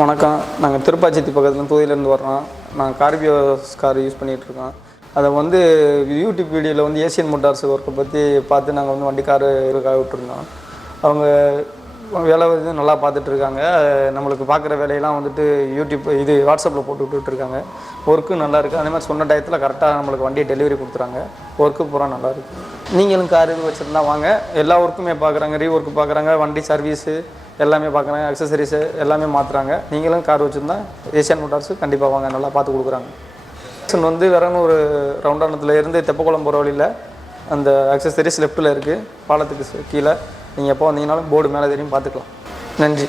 வணக்கம். நாங்கள் திருப்பாச்சி பக்கத்தில் தூதிலேருந்து வர்றோம். நாங்கள் ஸ்கார்பியோ கார் யூஸ் பண்ணிகிட்ருக்கோம். அதை வந்து யூடியூப் வீடியோவில் வந்து ஏசியன் மோட்டார்ஸ் ஒர்க்கை பற்றி பார்த்து நாங்கள் வந்து வண்டி காரு இருக்காக விட்டுருந்தோம். அவங்க வேலை வந்து நல்லா பார்த்துட்ருக்காங்க. நம்மளுக்கு பார்க்குற வேலையெல்லாம் வந்துட்டு யூடியூப் வாட்ஸ்அப்பில் போட்டு விட்டுருக்காங்க. ஒர்க்கு நல்லாயிருக்கு. அதே மாதிரி சொன்ன டயத்தில் கரெக்டாக நம்மளுக்கு வண்டியை டெலிவரி கொடுத்துறாங்க. ஒர்க்கு பூரா நல்லாயிருக்கு. நீங்களும் கார் இது வச்சுருந்தா வாங்க. எல்லா ஒர்க்குமே பார்க்குறாங்க. ரீஒர்க்கு பார்க்குறாங்க. வண்டி சர்வீஸு எல்லாமே பார்க்குறாங்க. அக்சசரிஸு எல்லாமே மாற்றுறாங்க. நீங்களும் கார் வச்சுருந்தா ஏசியன் மோட்டார்ஸு கண்டிப்பாக வாங்க. நல்லா பார்த்து கொடுக்குறாங்க. வந்து விரகனூர் ரவுண்டானத்தில் இருந்து தெப்பக்குளம் போகிற வழியில் அந்த அக்சசரிஸ் லெஃப்ட்டில் இருக்குது. பாலத்துக்கு கீழே நீங்கள் எப்போ வந்தீங்கனாலும் போர்டு மேலே தெரியும் பார்த்துக்கலாம். நன்றி.